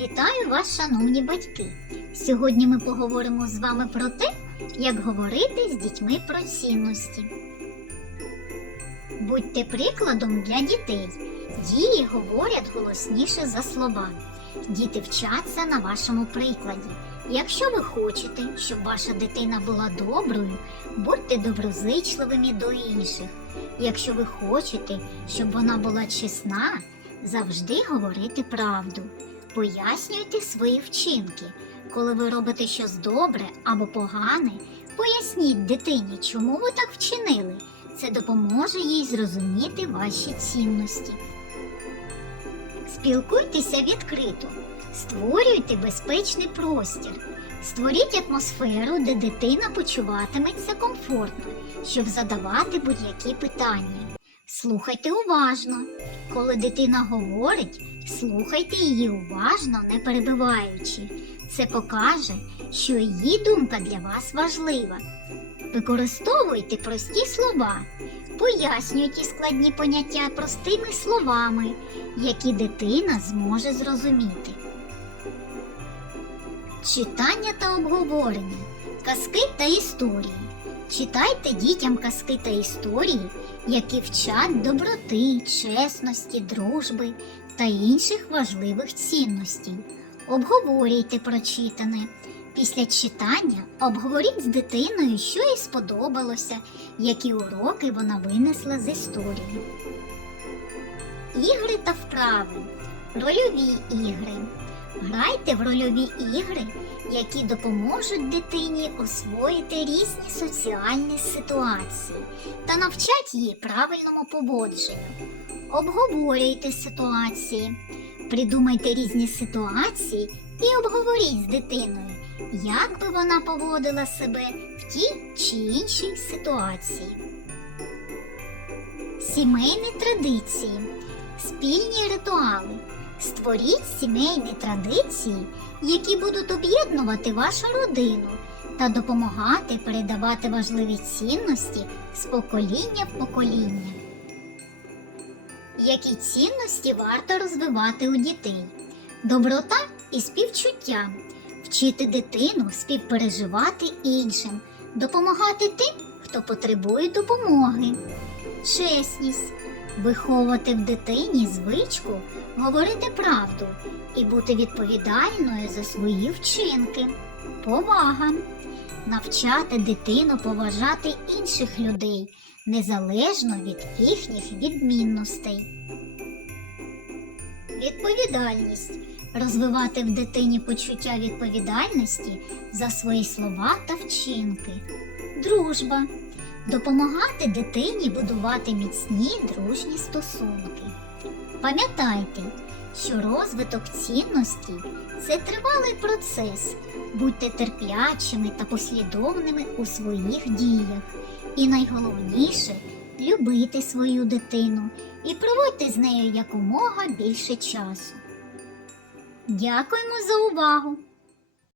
Вітаю вас, шановні батьки! Сьогодні ми поговоримо з вами про те, як говорити з дітьми про цінності. Будьте прикладом для дітей. Дії говорять голосніше за слова. Діти вчаться на вашому прикладі. Якщо ви хочете, щоб ваша дитина була доброю, будьте доброзичливими до інших. Якщо ви хочете, щоб вона була чесна, завжди говорити правду. Пояснюйте свої вчинки. Коли ви робите щось добре або погане, поясніть дитині, чому ви так вчинили. Це допоможе їй зрозуміти ваші цінності. Спілкуйтеся відкрито, створюйте безпечний простір, створіть атмосферу, де дитина почуватиметься комфортно, щоб задавати будь-які питання. Слухайте уважно. Коли дитина говорить, слухайте її уважно, не перебиваючи. Це покаже, що її думка для вас важлива. Використовуйте прості слова, пояснюйте складні поняття простими словами, які дитина зможе зрозуміти. Читання та обговорення, казки та історії. Читайте дітям казки та історії, які вчать доброти, чесності, дружби та інших важливих цінностей. Обговорюйте прочитане. Після читання обговоріть з дитиною, що їй сподобалося, які уроки вона винесла з історії. Ігри та вправи. Рольові ігри. Грайте в рольові ігри, які допоможуть дитині освоїти різні соціальні ситуації та навчать її правильному поводженню. Обговорюйте ситуації, придумайте різні ситуації і обговоріть з дитиною, як би вона поводила себе в тій чи іншій ситуації. Сімейні традиції, спільні ритуали. Створіть сімейні традиції, які будуть об'єднувати вашу родину та допомагати передавати важливі цінності з покоління в покоління. Які цінності варто розвивати у дітей? Доброта і співчуття, вчити дитину співпереживати іншим, допомагати тим, хто потребує допомоги, чесність, виховувати в дитині звичку, говорити правду і бути відповідальною за свої вчинки, повага, навчати дитину поважати інших людей незалежно від їхніх відмінностей. Відповідальність розвивати в дитині почуття відповідальності за свої слова та вчинки. Дружба допомагати дитині будувати міцні дружні стосунки. Пам'ятайте, що розвиток цінностей це тривалий процес. Будьте терплячими та послідовними у своїх діях. І найголовніше любити свою дитину і проводьте з нею якомога більше часу. Дякуємо за увагу!